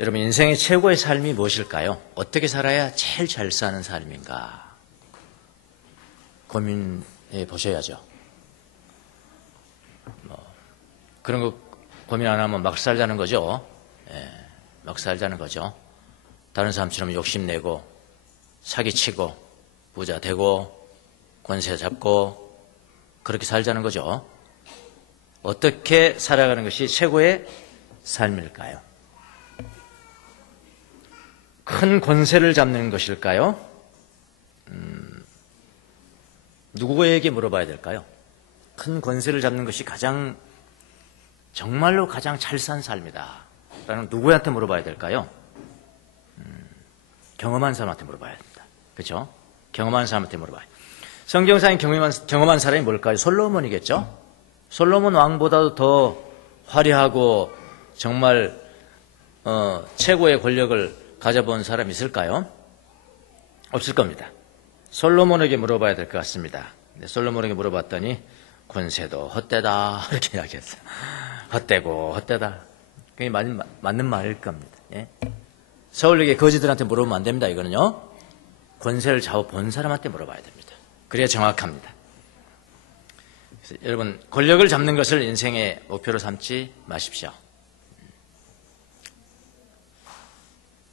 여러분, 인생의 최고의 삶이 무엇일까요? 어떻게 살아야 제일 잘 사는 삶인가? 고민해 보셔야죠. 그런 거 고민 안 하면 막 살자는 거죠. 막 살자는 거죠. 다른 사람처럼 욕심내고, 사기치고, 부자 되고, 권세 잡고, 그렇게 살자는 거죠. 어떻게 살아가는 것이 최고의 삶일까요? 큰 권세를 잡는 것일까요? 누구에게 물어봐야 될까요? 큰 권세를 잡는 것이 정말로 가장 잘 산 삶이다 라는 누구한테 물어봐야 될까요? 경험한 사람한테 물어봐야 됩니다. 그렇죠? 경험한 사람한테 물어봐야 돼요. 성경상에 경험한 사람이 뭘까요? 솔로몬이겠죠? 솔로몬 왕보다도 더 화려하고 정말 최고의 권력을 가져본 사람이 있을까요? 없을 겁니다. 솔로몬에게 물어봐야 될 것 같습니다. 솔로몬에게 물어봤더니 권세도 헛되다 이렇게 이야기했어요. 헛되고 헛되다. 그게 맞는 말일 겁니다. 예? 서울역의 거지들한테 물어보면 안 됩니다. 이거는요. 권세를 잡아본 사람한테 물어봐야 됩니다. 그래야 정확합니다. 그래서 여러분, 권력을 잡는 것을 인생의 목표로 삼지 마십시오.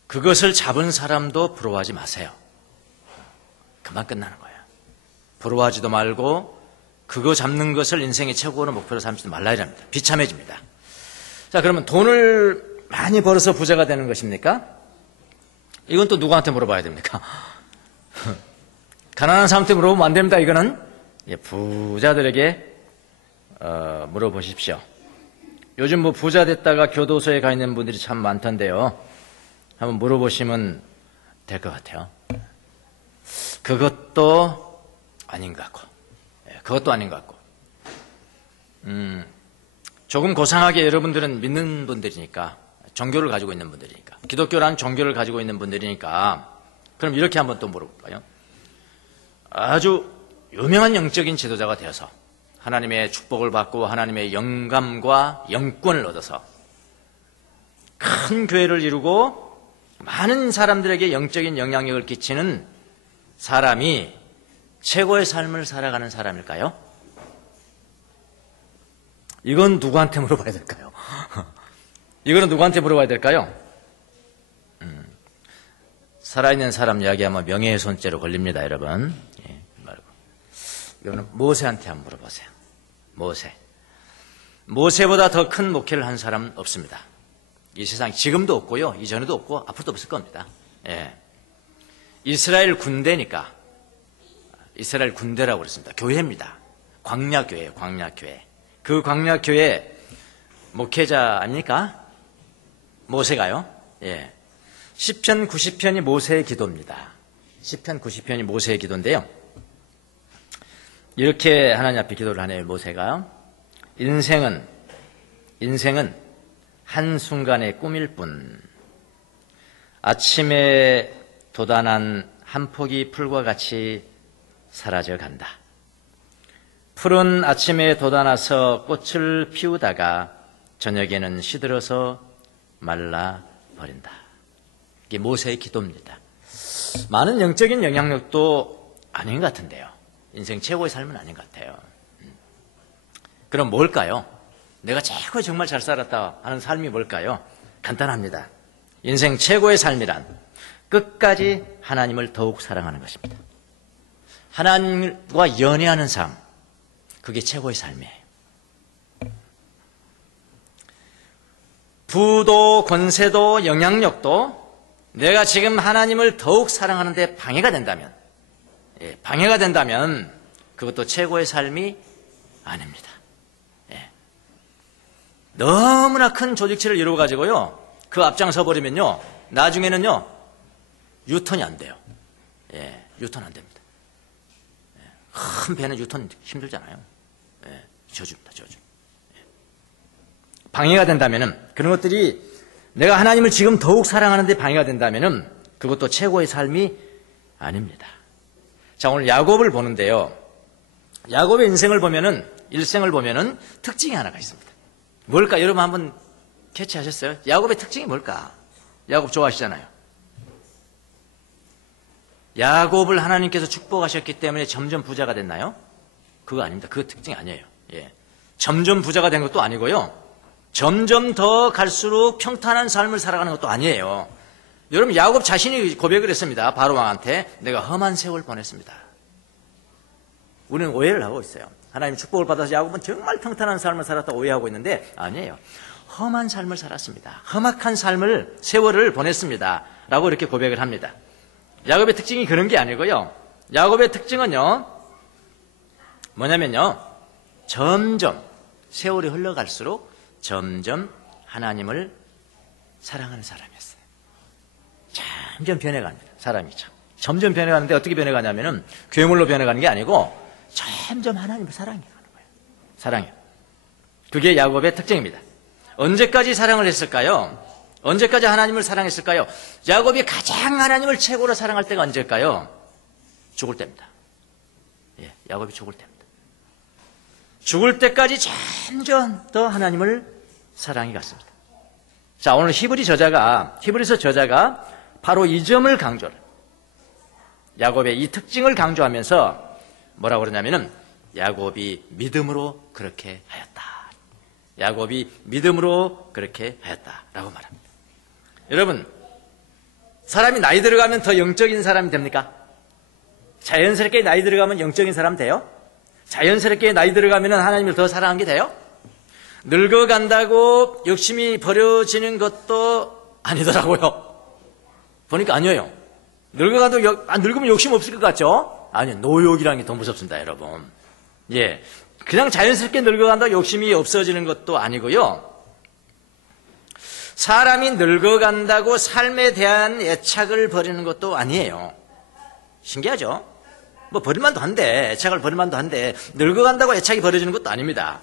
그것을 잡은 사람도 부러워하지 마세요. 그만 끝나는 거예요. 부러워하지도 말고 그거 잡는 것을 인생의 최고의 목표로 삼지도 말라야 합니다. 비참해집니다. 자, 그러면 돈을 많이 벌어서 부자가 되는 것입니까? 이건 또 누구한테 물어봐야 됩니까? 가난한 사람한테 물어보면 안 됩니다. 이거는 부자들에게 물어보십시오. 요즘 뭐 부자 됐다가 교도소에 가 있는 분들이 참 많던데요. 한번 물어보시면 될 것 같아요. 그것도 아닌 것 같고, 그것도 아닌 것 같고. 조금 고상하게 여러분들은 믿는 분들이니까, 종교를 가지고 있는 분들이니까, 기독교라는 종교를 가지고 있는 분들이니까, 그럼 이렇게 한번 또 물어볼까요? 아주 유명한 영적인 지도자가 되어서 하나님의 축복을 받고 하나님의 영감과 영권을 얻어서 큰 교회를 이루고 많은 사람들에게 영적인 영향력을 끼치는 사람이 최고의 삶을 살아가는 사람일까요? 이건 누구한테 물어봐야 될까요? 이거는 누구한테 물어봐야 될까요? 살아있는 사람 이야기하면 명예훼손죄로 걸립니다, 여러분. 예, 말고. 이거는 모세한테 한번 물어보세요. 모세보다 더 큰 목회를 한 사람은 없습니다. 이 세상 지금도 없고요, 이전에도 없고 앞으로도 없을 겁니다. 예. 이스라엘 군대니까, 이스라엘 군대라고 그랬습니다. 교회입니다. 광야교회예요, 광야교회. 그 광야교회 목회자 아닙니까? 모세가요. 예. 시편 90편이 모세의 기도입니다. 시편 90편이 모세의 기도인데요. 이렇게 하나님 앞에 기도를 하네요, 모세가. 인생은 한순간의 꿈일 뿐, 아침에 돋아난 한 폭이 풀과 같이 사라져 간다. 풀은 아침에 돋아나서 꽃을 피우다가 저녁에는 시들어서 말라버린다. 이게 모세의 기도입니다. 많은 영적인 영향력도 아닌 것 같은데요. 인생 최고의 삶은 아닌 것 같아요. 그럼 뭘까요? 내가 최고 정말 잘 살았다 하는 삶이 뭘까요? 간단합니다. 인생 최고의 삶이란 끝까지 하나님을 더욱 사랑하는 것입니다. 하나님과 연애하는 삶, 그게 최고의 삶이에요. 부도 권세도 영향력도 내가 지금 하나님을 더욱 사랑하는데 방해가 된다면, 그것도 최고의 삶이 아닙니다. 너무나 큰 조직체를 이루어가지고요, 그 앞장서 버리면요, 나중에는요, 유턴이 안 돼요. 유턴 안 됩니다. 큰 배는 유턴 힘들잖아요. 저주입니다, 저주. 방해가 된다면은, 그런 것들이 내가 하나님을 지금 더욱 사랑하는데 방해가 된다면은, 그것도 최고의 삶이 아닙니다. 자, 오늘 야곱을 보는데요. 야곱의 일생을 보면은 특징이 하나가 있습니다. 뭘까? 여러분 한번 캐치하셨어요? 야곱의 특징이 뭘까? 야곱 좋아하시잖아요. 야곱을 하나님께서 축복하셨기 때문에 점점 부자가 됐나요? 그거 아닙니다. 그거 특징이 아니에요. 예. 점점 부자가 된 것도 아니고요. 점점 더 갈수록 평탄한 삶을 살아가는 것도 아니에요. 여러분, 야곱 자신이 고백을 했습니다. 바로 왕한테 내가 험한 세월 보냈습니다. 우리는 오해를 하고 있어요. 하나님 축복을 받아서 야곱은 정말 평탄한 삶을 살았다 오해하고 있는데 아니에요. 험한 삶을 살았습니다. 험악한 세월을 보냈습니다. 라고 이렇게 고백을 합니다. 야곱의 특징이 그런 게 아니고요. 야곱의 특징은요, 뭐냐면요, 점점 세월이 흘러갈수록 점점 하나님을 사랑하는 사람이었어요. 점점 변해갑니다. 사람이 점점 변해가는데 어떻게 변해가냐면은 괴물로 변해가는 게 아니고 점점 하나님을 사랑해가는 거예요. 사랑해요. 그게 야곱의 특징입니다. 언제까지 사랑을 했을까요? 언제까지 하나님을 사랑했을까요? 야곱이 가장 하나님을 최고로 사랑할 때가 언제일까요? 죽을 때입니다. 예, 야곱이 죽을 때입니다. 죽을 때까지 점점 더 하나님을 사랑해 갔습니다. 자, 오늘 히브리서 저자가 바로 이 점을 강조를, 야곱의 이 특징을 강조하면서 뭐라고 그러냐면은 야곱이 믿음으로 그렇게 하였다. 야곱이 믿음으로 그렇게 하였다라고 말합니다. 여러분, 사람이 나이 들어가면 더 영적인 사람이 됩니까? 자연스럽게 나이 들어가면 영적인 사람 돼요? 자연스럽게 나이 들어가면 하나님을 더 사랑하는 게 돼요? 늙어간다고 욕심이 버려지는 것도 아니더라고요. 보니까 아니에요. 늙으면 욕심 없을 것 같죠? 아니요. 노욕이라는 게 더 무섭습니다, 여러분. 예. 그냥 자연스럽게 늙어간다고 욕심이 없어지는 것도 아니고요. 사람이 늙어간다고 삶에 대한 애착을 버리는 것도 아니에요. 신기하죠? 뭐 버릴만도 한데, 애착을 버릴만도 한데 늙어간다고 애착이 버려지는 것도 아닙니다.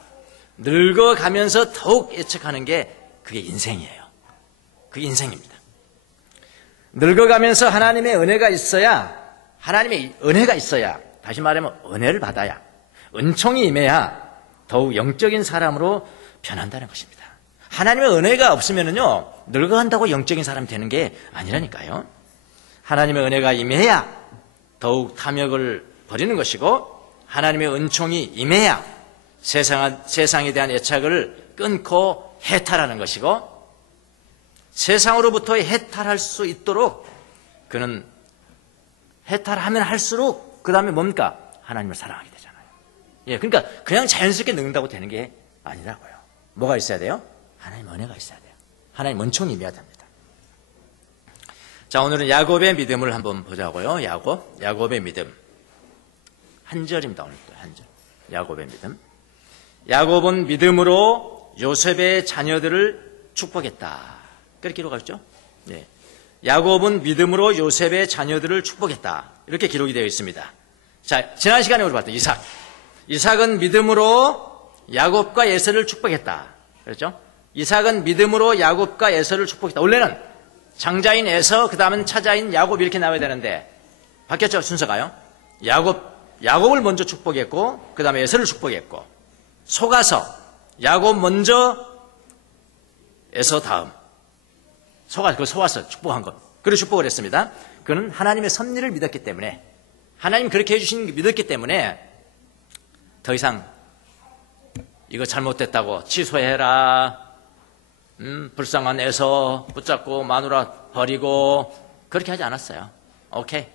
늙어가면서 더욱 애착하는 게 그게 인생이에요. 그게 인생입니다. 늙어가면서 하나님의 은혜가 있어야, 다시 말하면 은혜를 받아야, 은총이 임해야 더욱 영적인 사람으로 변한다는 것입니다. 하나님의 은혜가 없으면요, 늙어간다고 영적인 사람이 되는 게 아니라니까요. 하나님의 은혜가 임해야 더욱 탐욕을 버리는 것이고, 하나님의 은총이 임해야 세상에 대한 애착을 끊고 해탈하는 것이고, 세상으로부터 해탈할 수 있도록 그는 해탈하면 할수록 그 다음에 뭡니까? 하나님을 사랑하게 되잖아요. 예, 그러니까 그냥 자연스럽게 늙는다고 되는 게 아니라고요. 뭐가 있어야 돼요? 하나님 은혜가 있어야 돼요. 하나님 은총이 임해야 됩니다. 자, 오늘은 야곱의 믿음을 한번 보자고요. 야곱의 믿음. 한 절입니다. 오늘 또 한 절. 야곱의 믿음. 야곱은 믿음으로 요셉의 자녀들을 축복했다. 그렇게 기록하셨죠? 네. 야곱은 믿음으로 요셉의 자녀들을 축복했다. 이렇게 기록이 되어 있습니다. 자, 지난 시간에 우리 봤던 이삭. 이삭은 믿음으로 야곱과 에서를 축복했다. 그렇죠? 이삭은 믿음으로 야곱과 에서를 축복했다. 원래는 장자인 에서, 그 다음은 차자인 야곱 이렇게 나와야 되는데 바뀌었죠, 순서가요. 야곱을 먼저 축복했고, 그 다음에 에서를 축복했고, 속아서 야곱 먼저, 에서 다음. 속아서 축복한 것. 그리고 축복을 했습니다. 그는 하나님의 섭리를 믿었기 때문에, 하나님 그렇게 해주신 게 믿었기 때문에 더 이상 이거 잘못됐다고 취소해라, 불쌍한 에서 붙잡고 마누라 버리고 그렇게 하지 않았어요. 오케이,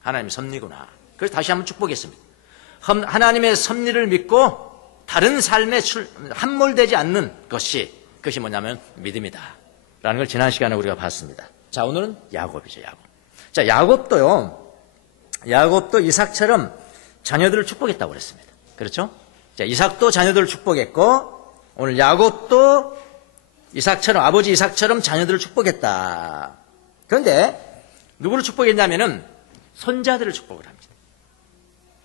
하나님의 섭리구나. 그래서 다시 한번 축복했습니다. 하나님의 섭리를 믿고 다른 삶에 함몰되지 않는 그것이 뭐냐면 믿음이다 라는 걸 지난 시간에 우리가 봤습니다. 자, 오늘은 야곱이죠. 야곱. 자, 야곱도 이삭처럼 자녀들을 축복했다고 그랬습니다. 그렇죠? 자, 이삭도 자녀들을 축복했고, 오늘 야곱도 아버지 이삭처럼 자녀들을 축복했다. 그런데 누구를 축복했냐면은 손자들을 축복을 합니다.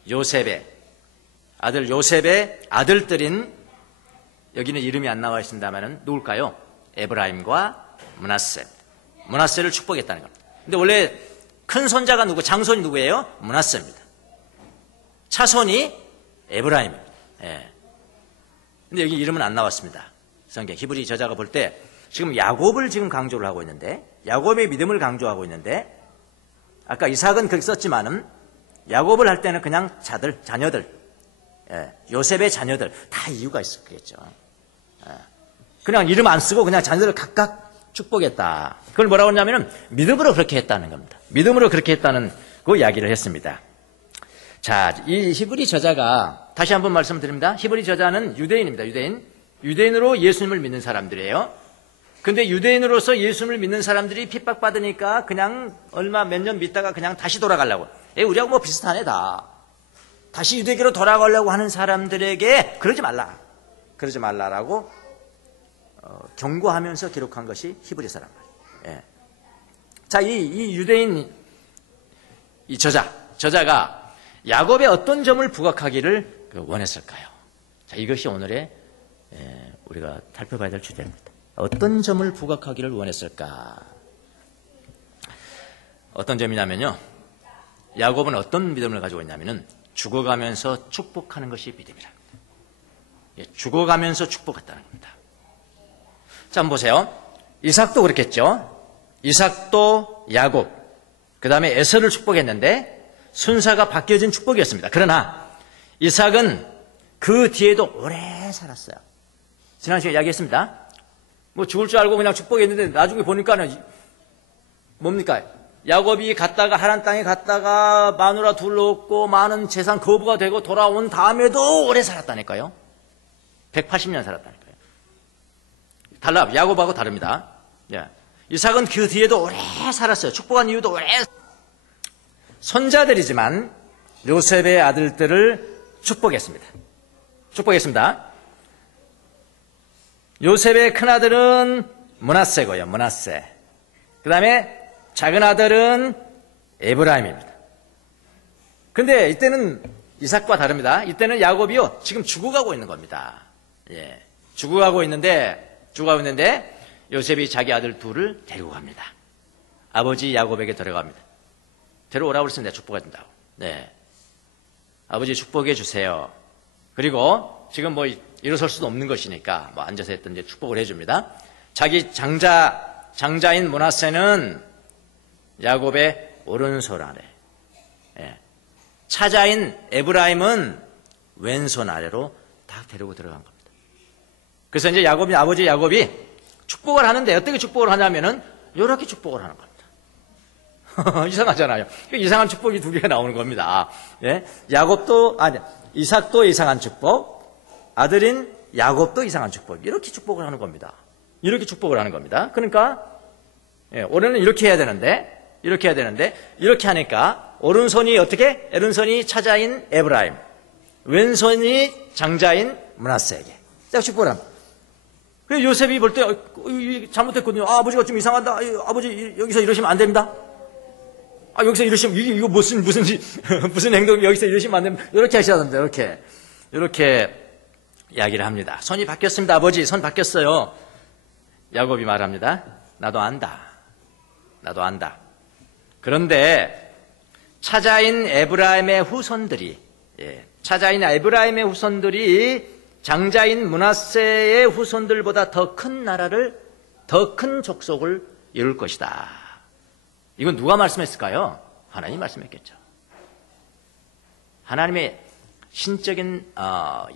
요셉의 아들들인, 여기는 이름이 안 나와 있습니다만은 누굴까요? 에브라임과 므낫세를 축복했다는 겁니다. 근데 원래 큰 손자가 장손이 누구예요? 므낫세입니다. 차손이 에브라임입니다. 예. 근데 여기 이름은 안 나왔습니다. 성경 히브리 저자가 볼 때 지금 야곱을 지금 강조를 하고 있는데, 야곱의 믿음을 강조하고 있는데, 아까 이삭은 그렇게 썼지만은 야곱을 할 때는 그냥 자녀들, 요셉의 자녀들 다 이유가 있었겠죠. 그냥 이름 안 쓰고 그냥 자녀들을 각각 축복했다. 그걸 뭐라고 하냐면은 믿음으로 그렇게 했다는 겁니다. 믿음으로 그렇게 했다는 그 이야기를 했습니다. 자, 이 히브리 저자가 다시 한번 말씀드립니다. 히브리 저자는 유대인입니다. 유대인으로 예수님을 믿는 사람들이에요. 근데 유대인으로서 예수님을 믿는 사람들이 핍박받으니까 그냥 얼마 몇 년 믿다가 그냥 다시 돌아가려고. 우리하고 뭐 비슷하네 다. 다시 유대교로 돌아가려고 하는 사람들에게 그러지 말라라고 경고하면서 기록한 것이 히브리서란 말이에요. 자, 이 유대인 이 저자가 야곱의 어떤 점을 부각하기를 원했을까요? 자, 이것이 오늘의 우리가 살펴봐야 될 주제입니다. 어떤 점을 부각하기를 원했을까? 어떤 점이냐면요, 야곱은 어떤 믿음을 가지고 있냐면은 죽어가면서 축복하는 것이 믿음이랍니다. 죽어가면서 축복했다는 겁니다. 자, 한번 보세요. 이삭도 그렇겠죠. 이삭도 야곱, 그 다음에 에서를 축복했는데 순서가 바뀌어진 축복이었습니다. 그러나 이삭은 그 뒤에도 오래 살았어요. 지난 시간에 이야기했습니다. 뭐 죽을 줄 알고 그냥 축복했는데 나중에 보니까는 뭡니까? 야곱이 갔다가 하란 땅에 갔다가 마누라 둘 얻고 많은 재산 거부가 되고 돌아온 다음에도 오래 살았다니까요. 180년 살았다니까요. 야곱하고 다릅니다. 이삭은 그 뒤에도 오래 살았어요. 축복한 이유도 오래. 손자들이지만 요셉의 아들들을 축복했습니다. 요셉의 큰아들은 므낫세고요. 므낫세. 그 다음에 작은 아들은 에브라임입니다. 근데 이때는 이삭과 다릅니다. 이때는 야곱이요, 지금 죽어가고 있는 겁니다. 죽어가고 있는데 요셉이 자기 아들 둘을 데리고 갑니다. 아버지 야곱에게 데려갑니다. 데려오라고 그랬으면 내가 축복해준다고. 아버지 축복해 주세요. 그리고 지금 뭐 일어설 수도 없는 것이니까 뭐 앉아서 했던 이제 축복을 해줍니다. 자기 장자인 므낫세는 야곱의 오른손 아래, 차자인 에브라임은 왼손 아래로 다 데리고 들어간 겁니다. 그래서 이제 아버지 야곱이 축복을 하는데 어떻게 축복을 하냐면은 이렇게 축복을 하는 겁니다. 이상하잖아요. 이상한 축복이 두 개가 나오는 겁니다. 이삭도 이상한 축복, 아들인 야곱도 이상한 축복. 이렇게 축복을 하는 겁니다. 그러니까 올해는 이렇게 해야 되는데 이렇게 하니까 오른손이 차자인 에브라임, 왼손이 장자인 므낫세에게 딱 축복을 합니다. 그래서 요셉이 볼 때 잘못했거든요. 아버지가 좀 이상하다. 아버지 여기서 이러시면 안 됩니다. 여기서 이러시면 이거 무슨 행동, 여기서 이러시면 안 됩니다. 이렇게 하셔야 됩니다. 이렇게 이야기를 합니다. 손이 바뀌었습니다. 아버지, 손 바뀌었어요. 야곱이 말합니다. 나도 안다. 그런데 차자인 에브라임의 후손들이 장자인 므낫세의 후손들보다 더 큰 나라를, 더 큰 족속을 이룰 것이다. 이건 누가 말씀했을까요? 하나님 말씀했겠죠. 하나님의 신적인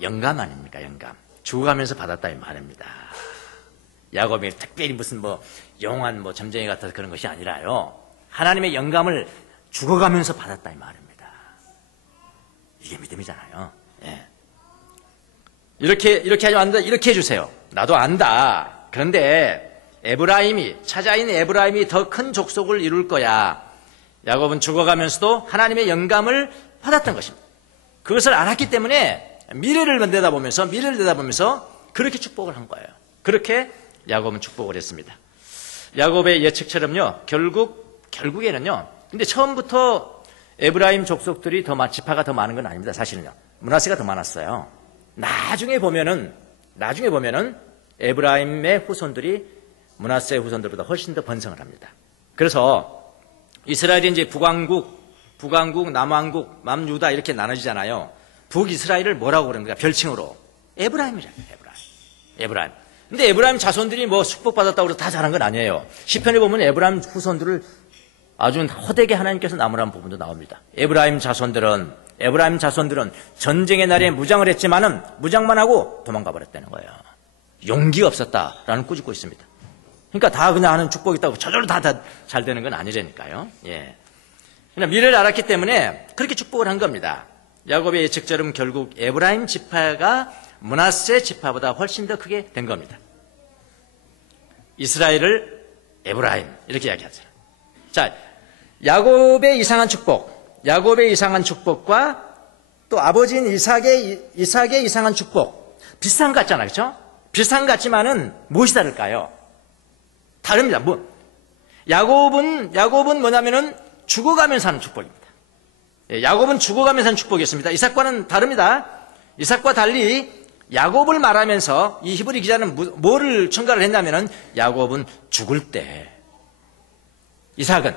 영감 아닙니까? 영감. 죽어가면서 받았다 이 말입니다. 야곱이 특별히 무슨 영한 점쟁이 같아서 그런 것이 아니라요. 하나님의 영감을 죽어가면서 받았다 이 말입니다. 이게 믿음이잖아요. 이렇게 하지 않는다. 이렇게 해주세요. 나도 안다. 그런데 차자인 에브라임이 더 큰 족속을 이룰 거야. 야곱은 죽어가면서도 하나님의 영감을 받았던 것입니다. 그것을 알았기 때문에 미래를 내다보면서 그렇게 축복을 한 거예요. 그렇게 야곱은 축복을 했습니다. 야곱의 예측처럼요, 결국에는요, 근데 처음부터 에브라임 족속들이 지파가 더 많은 건 아닙니다. 사실은요. 므낫세가 더 많았어요. 나중에 보면은 에브라임의 후손들이 므낫세의 후손들보다 훨씬 더 번성을 합니다. 그래서 이스라엘이 이제 북왕국, 남왕국, 남유다 이렇게 나눠지잖아요. 북이스라엘을 뭐라고 그럽니까? 별칭으로 에브라임이잖아요. 에브라임. 근데 에브라임 자손들이 뭐 축복받았다고 해서 다 잘한 건 아니에요. 시편에 보면 에브라임 후손들을 아주 헛되게 하나님께서 나무라는 부분도 나옵니다. 에브라임 자손들은 전쟁의 날에 무장을 했지만은 무장만 하고 도망가 버렸다는 거예요. 용기가 없었다라는 꾸짖고 있습니다. 그러니까 다 그냥 하는 축복이 있다고 저절로 다 잘 되는 건 아니라니까요. 예. 그냥 미래를 알았기 때문에 그렇게 축복을 한 겁니다. 야곱의 예측처럼 결국 에브라임 지파가 므낫세 지파보다 훨씬 더 크게 된 겁니다. 이스라엘을 에브라임 이렇게 이야기하잖아요. 자, 야곱의 이상한 축복과 또 아버지인 이삭의 이상한 축복 비슷한 것 같잖아요, 그렇죠? 비슷한 것 같지만은 무엇이 다를까요? 다릅니다. 야곱은 뭐냐면은 죽어가면서 하는 축복입니다. 야곱은 죽어가면서 하는 축복이었습니다. 이삭과는 다릅니다. 이삭과 달리 야곱을 말하면서 이 히브리 기자는 뭐를 첨가를 했냐면은 야곱은 죽을 때, 이삭은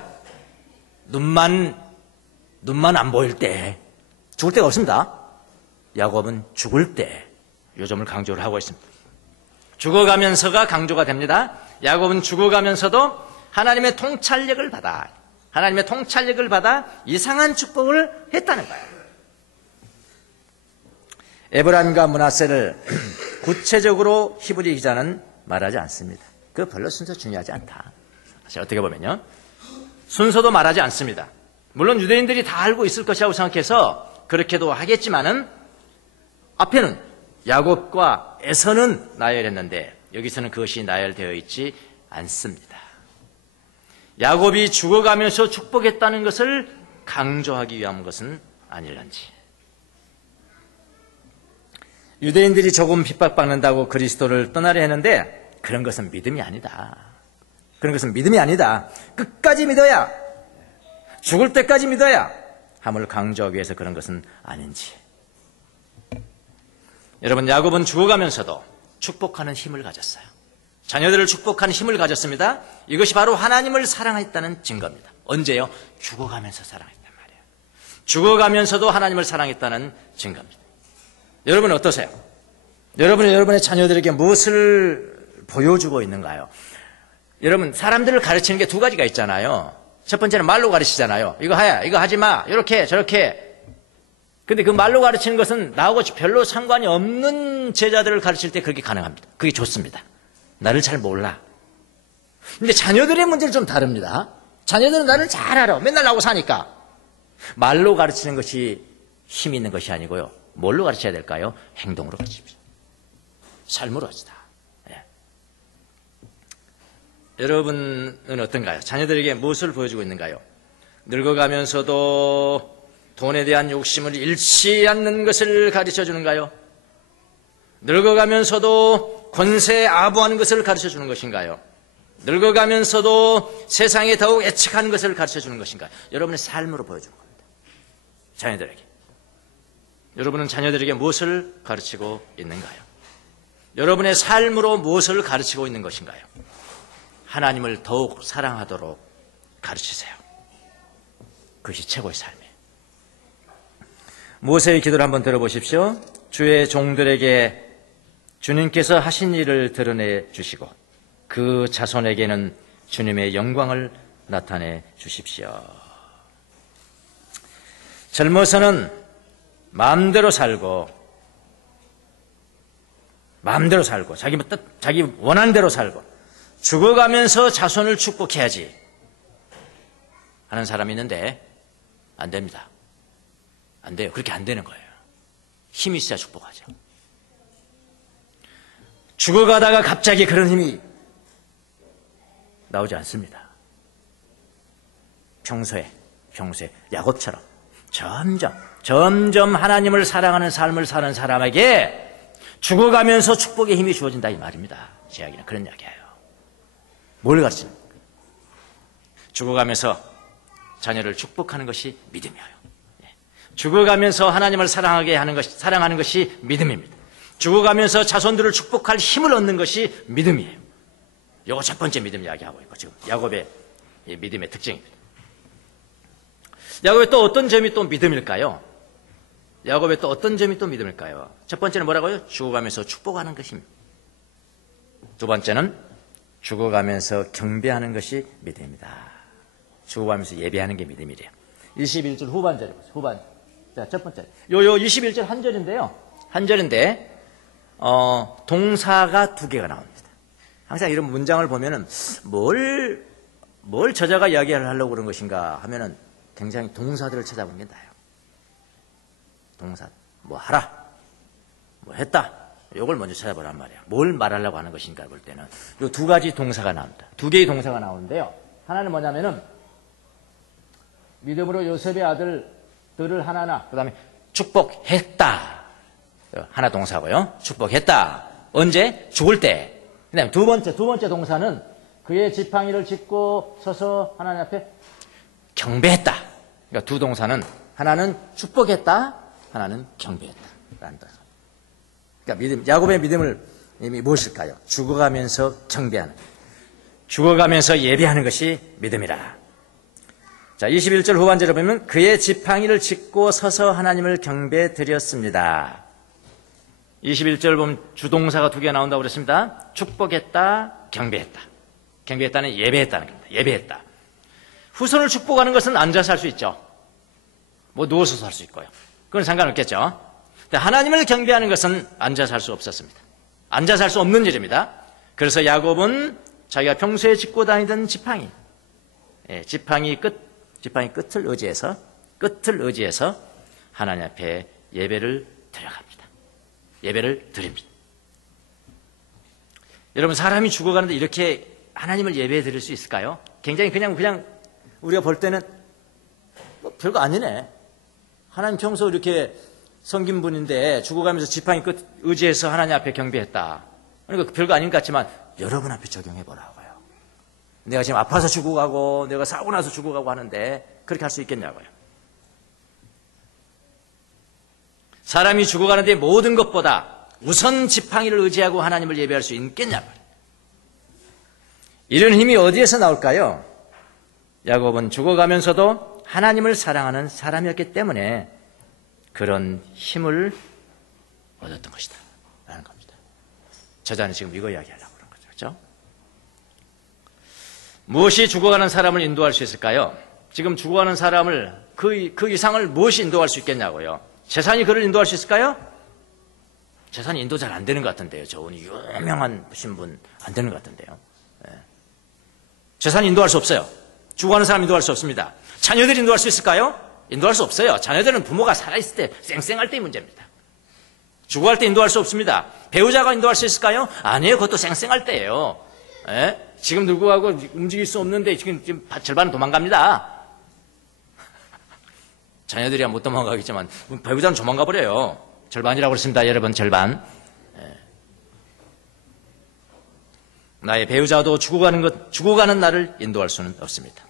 눈만 안 보일 때, 죽을 때가 없습니다. 야곱은 죽을 때, 요 점을 강조를 하고 있습니다. 죽어가면서가 강조가 됩니다. 야곱은 죽어가면서도 하나님의 통찰력을 받아 이상한 축복을 했다는 거예요. 에브라임과 므낫세를 구체적으로 히브리 기자는 말하지 않습니다. 그 별로 순서 중요하지 않다. 사실 어떻게 보면요, 순서도 말하지 않습니다. 물론 유대인들이 다 알고 있을 것이라고 생각해서 그렇게도 하겠지만은 앞에는 야곱과 에서는 나열했는데 여기서는 그것이 나열되어 있지 않습니다. 야곱이 죽어가면서 축복했다는 것을 강조하기 위한 것은 아닐런지. 유대인들이 조금 핍박받는다고 그리스도를 떠나려 했는데 그런 것은 믿음이 아니다. 끝까지 믿어야, 죽을 때까지 믿어야 함을 강조하기 위해서 그런 것은 아닌지. 여러분, 야곱은 죽어가면서도 축복하는 힘을 가졌어요. 자녀들을 축복하는 힘을 가졌습니다. 이것이 바로 하나님을 사랑했다는 증거입니다. 언제요? 죽어가면서 사랑했단 말이에요. 죽어가면서도 하나님을 사랑했다는 증거입니다. 여러분 어떠세요? 여러분의 자녀들에게 무엇을 보여주고 있는가요? 여러분, 사람들을 가르치는 게 두 가지가 있잖아요. 첫 번째는 말로 가르치잖아요. 이거 해, 이거 하지 마, 이렇게 저렇게. 근데 그 말로 가르치는 것은 나하고 별로 상관이 없는 제자들을 가르칠 때 그렇게 가능합니다. 그게 좋습니다. 나를 잘 몰라. 근데 자녀들의 문제는 좀 다릅니다. 자녀들은 나를 잘 알아. 맨날 나하고 사니까. 말로 가르치는 것이 힘 있는 것이 아니고요. 뭘로 가르쳐야 될까요? 행동으로 가르칩시다. 삶으로 하시다. 예. 여러분은 어떤가요? 자녀들에게 무엇을 보여주고 있는가요? 늙어가면서도 돈에 대한 욕심을 잃지 않는 것을 가르쳐 주는가요? 늙어가면서도 권세에 아부하는 것을 가르쳐 주는 것인가요? 늙어가면서도 세상에 더욱 애착하는 것을 가르쳐 주는 것인가요? 여러분의 삶으로 보여주는 겁니다. 자녀들에게. 여러분은 자녀들에게 무엇을 가르치고 있는가요? 여러분의 삶으로 무엇을 가르치고 있는 것인가요? 하나님을 더욱 사랑하도록 가르치세요. 그것이 최고의 삶이에요. 모세의 기도를 한번 들어보십시오. 주의 종들에게 주님께서 하신 일을 드러내 주시고 그 자손에게는 주님의 영광을 나타내 주십시오. 젊어서는 마음대로 살고 자기 원하는 대로 살고 죽어가면서 자손을 축복해야지 하는 사람이 있는데 안 됩니다. 안 돼요. 그렇게 안 되는 거예요. 힘이 있어야 축복하죠. 죽어가다가 갑자기 그런 힘이 나오지 않습니다. 평소에 야곱처럼 점점 하나님을 사랑하는 삶을 사는 사람에게 죽어가면서 축복의 힘이 주어진다 이 말입니다. 제 이야기는 그런 이야기예요. 뭘 가르치는 거예요? 죽어가면서 자녀를 축복하는 것이 믿음이에요. 죽어가면서 하나님을 사랑하는 것이 믿음입니다. 죽어가면서 자손들을 축복할 힘을 얻는 것이 믿음이에요. 이거 첫 번째 믿음 이야기하고 있고 지금 야곱의 믿음의 특징입니다. 야곱의 또 어떤 점이 또 믿음일까요? 첫 번째는 뭐라고요? 죽어가면서 축복하는 것입니다. 두 번째는 죽어가면서 경배하는 것이 믿음이다. 죽어가면서 예배하는 게 믿음이래요. 21절 후반절에 보세요. 후반. 자, 첫 번째. 요 21절 한 절인데요. 한 절인데, 동사가 두 개가 나옵니다. 항상 이런 문장을 보면은 뭘 저자가 이야기를 하려고 그런 것인가 하면은 굉장히 동사들을 찾아보는 게 나아요. 동사. 뭐 하라. 뭐 했다. 이걸 먼저 찾아보란 말이야. 뭘 말하려고 하는 것인가 볼 때는 이 두 가지 동사가 나옵니다. 두 개의 동사가 나오는데요. 하나는 뭐냐면은 믿음으로 요셉의 아들들을 하나하나, 그 다음에 축복했다. 하나 동사고요. 축복했다. 언제? 죽을 때. 그 다음에 두 번째 동사는 그의 지팡이를 짚고 서서 하나님 앞에 경배했다. 그러니까 두 동사는 하나는 축복했다, 하나는 경배했다. 라는 뜻. 그러니까 야곱의 믿음을 이미 무엇일까요? 죽어가면서 경배하는, 죽어가면서 예배하는 것이 믿음이라. 자, 21절 후반절에 보면 그의 지팡이를 짚고 서서 하나님을 경배 드렸습니다. 21절 보면 주동사가 두 개 나온다고 그랬습니다. 축복했다, 경배했다. 경배했다는 예배했다는 겁니다. 예배했다. 후손을 축복하는 것은 앉아서 할 수 있죠. 뭐 누워서도 할 수 있고요. 그건 상관없겠죠. 근데 하나님을 경배하는 것은 앉아서 할 수 없었습니다. 앉아서 할 수 없는 일입니다. 그래서 야곱은 자기가 평소에 짚고 다니던 지팡이, 지팡이 끝을 의지해서 하나님 앞에 예배를 드려갑니다. 예배를 드립니다. 여러분, 사람이 죽어가는데 이렇게 하나님을 예배해 드릴 수 있을까요? 굉장히 그냥 우리가 볼 때는 뭐 별거 아니네. 하나님 평소 이렇게 섬긴 분인데 죽어가면서 지팡이 끝 의지해서 하나님 앞에 경배했다. 그러니까 별거 아닌 것 같지만 여러분 앞에 적용해 보라고요. 내가 지금 아파서 죽어가고 내가 사고 나서 죽어가고 하는데 그렇게 할 수 있겠냐고요. 사람이 죽어가는데 모든 것보다 우선 지팡이를 의지하고 하나님을 예배할 수 있겠냐고요. 이런 힘이 어디에서 나올까요? 야곱은 죽어가면서도 하나님을 사랑하는 사람이었기 때문에 그런 힘을 얻었던 것이다 라는 겁니다. 저자는 지금 이거 이야기하려고 그런 거죠. 그렇죠? 무엇이 죽어가는 사람을 인도할 수 있을까요? 지금 죽어가는 사람을 그 이상을 무엇이 인도할 수 있겠냐고요. 재산이 그를 인도할 수 있을까요? 재산이 인도 잘 안 되는 것 같은데요. 저분이 유명한 신분 안 되는 것 같은데요. 재산이 인도할 수 없어요. 죽어가는 사람 인도할 수 없습니다. 자녀들이 인도할 수 있을까요? 인도할 수 없어요. 자녀들은 부모가 살아있을 때 쌩쌩할 때의 문제입니다. 죽어갈 때 인도할 수 없습니다. 배우자가 인도할 수 있을까요? 아니에요. 그것도 쌩쌩할 때예요. 지금 누구하고 움직일 수 없는데 지금 절반은 도망갑니다. 자녀들이야 못 도망가겠지만 배우자는 도망가 버려요. 절반이라고 그랬습니다. 여러분, 절반. 나의 배우자도 죽어가는 나를 인도할 수는 없습니다.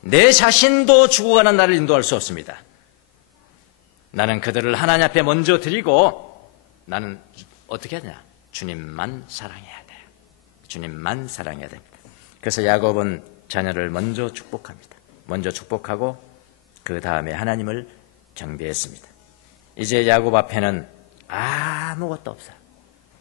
내 자신도 죽어가는 나를 인도할 수 없습니다. 나는 그들을 하나님 앞에 먼저 드리고 나는 어떻게 해야 되냐? 주님만 사랑해야 돼요. 주님만 사랑해야 됩니다. 그래서 야곱은 자녀를 먼저 축복합니다. 먼저 축복하고 그 다음에 하나님을 경배했습니다. 이제 야곱 앞에는 아무것도 없어요.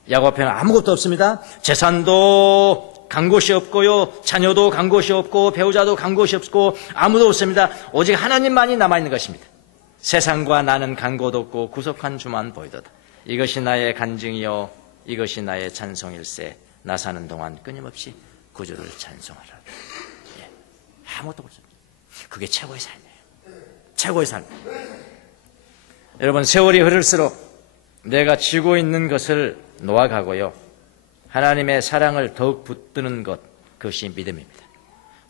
야곱 앞에는 아무것도 없습니다. 재산도 간 곳이 없고요. 자녀도 간 곳이 없고 배우자도 간 곳이 없고 아무도 없습니다. 오직 하나님만이 남아있는 것입니다. 세상과 나는 간 곳 없고 구속한 주만 보이도다. 이것이 나의 간증이요 이것이 나의 찬송일세. 나 사는 동안 끊임없이 구주를 찬송하라. 아무것도 없습니다. 그게 최고의 삶이에요. 최고의 삶. 여러분, 세월이 흐를수록 내가 쥐고 있는 것을 놓아가고요. 하나님의 사랑을 더욱 붙드는 것, 그것이 믿음입니다.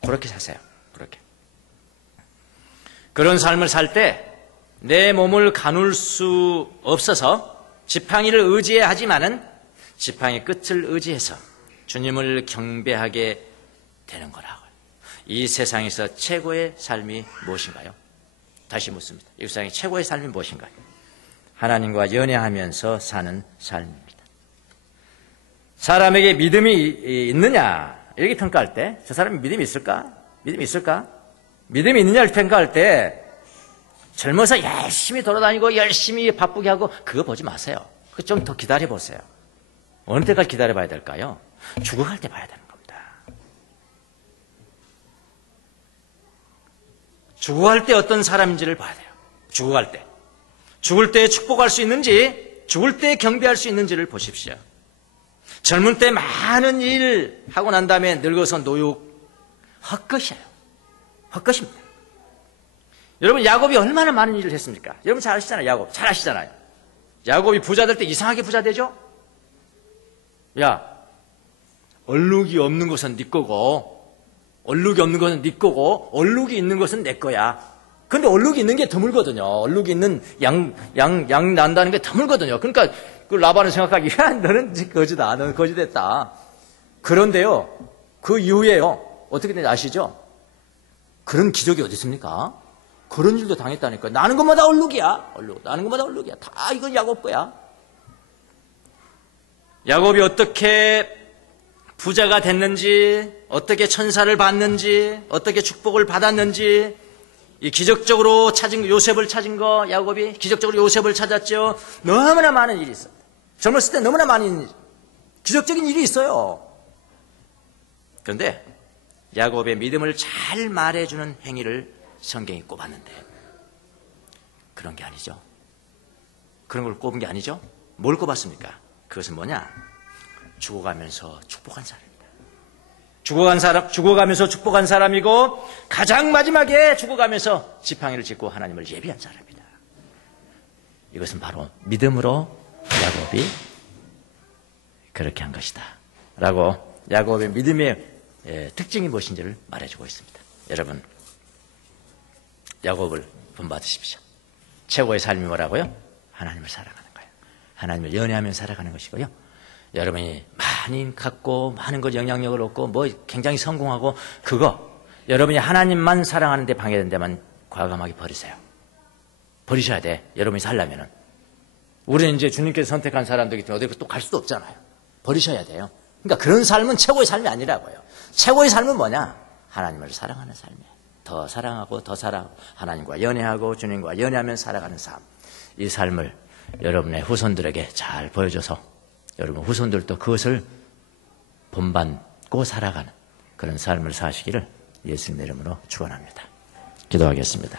그렇게 사세요. 그렇게. 그런 삶을 살 때 내 몸을 가눌 수 없어서 지팡이를 의지해야 하지만은 지팡이 끝을 의지해서 주님을 경배하게 되는 거라고요. 이 세상에서 최고의 삶이 무엇인가요? 다시 묻습니다. 이 세상의 최고의 삶이 무엇인가요? 하나님과 연애하면서 사는 삶입니다. 사람에게 믿음이 있느냐 이렇게 평가할 때 저 사람이 믿음이 있을까? 믿음이 있을까? 믿음이 있느냐를 평가할 때 젊어서 열심히 돌아다니고 열심히 바쁘게 하고 그거 보지 마세요. 좀 더 기다려보세요. 어느 때까지 기다려봐야 될까요? 죽어갈 때 봐야 되는 겁니다. 죽어갈 때 어떤 사람인지를 봐야 돼요. 죽어갈 때. 죽을 때 축복할 수 있는지, 죽을 때 경배할 수 있는지를 보십시오. 젊은 때 많은 일 하고 난 다음에 늙어서 노육, 헛것이에요. 헛것입니다. 여러분, 야곱이 얼마나 많은 일을 했습니까? 여러분 잘 아시잖아요. 야곱. 잘 아시잖아요. 야곱이 부자 될 때 이상하게 부자 되죠? 야, 얼룩이 없는 것은 네 거고, 얼룩이 없는 것은 네 거고, 얼룩이 있는 것은 내 거야. 근데 얼룩이 있는 게 드물거든요. 얼룩이 있는 양 난다는 게 드물거든요. 그러니까 그 라반은 생각하기, 야, 너는 거지다. 너는 거지됐다. 그런데요, 그 이후에요, 어떻게 되는지 아시죠? 그런 기적이 어디 있습니까? 그런 일도 당했다니까요. 나는 것마다 얼룩이야. 얼룩. 나는 것마다 얼룩이야. 다 이건 야곱 거야. 야곱이 어떻게 부자가 됐는지, 어떻게 천사를 봤는지, 어떻게 축복을 받았는지, 이 기적적으로 찾은 요셉을 찾은 거, 야곱이 기적적으로 요셉을 찾았죠. 너무나 많은 일이 있어요. 젊었을 때 너무나 많은 기적적인 일이 있어요. 그런데 야곱의 믿음을 잘 말해주는 행위를 성경이 꼽았는데 그런 게 아니죠. 그런 걸 꼽은 게 아니죠. 뭘 꼽았습니까? 그것은 뭐냐? 죽어가면서 축복한 사람입니다. 죽어가면서 축복한 사람이고 가장 마지막에 죽어가면서 지팡이를 짚고 하나님을 예비한 사람입니다. 이것은 바로 믿음으로 야곱이 그렇게 한 것이다 라고 야곱의 믿음의 특징이 무엇인지를 말해주고 있습니다. 여러분, 야곱을 본받으십시오. 최고의 삶이 뭐라고요? 하나님을 사랑하는 거예요. 하나님을 연애하며 살아가는 것이고요. 여러분이 많이 갖고 많은 것 영향력을 얻고 뭐 굉장히 성공하고 그거 여러분이 하나님만 사랑하는 데 방해되는 데만 과감하게 버리세요. 버리셔야 돼. 여러분이 살려면은. 우리는 이제 주님께서 선택한 사람들이기 때문에 어디 또 갈 수도 없잖아요. 버리셔야 돼요. 그러니까 그런 삶은 최고의 삶이 아니라고요. 최고의 삶은 뭐냐? 하나님을 사랑하는 삶이에요. 더 사랑하고 더 사랑하고 하나님과 연애하고 주님과 연애하며 살아가는 삶. 이 삶을 여러분의 후손들에게 잘 보여줘서 여러분 후손들도 그것을 본받고 살아가는 그런 삶을 사시기를 예수님의 이름으로 축원합니다. 기도하겠습니다.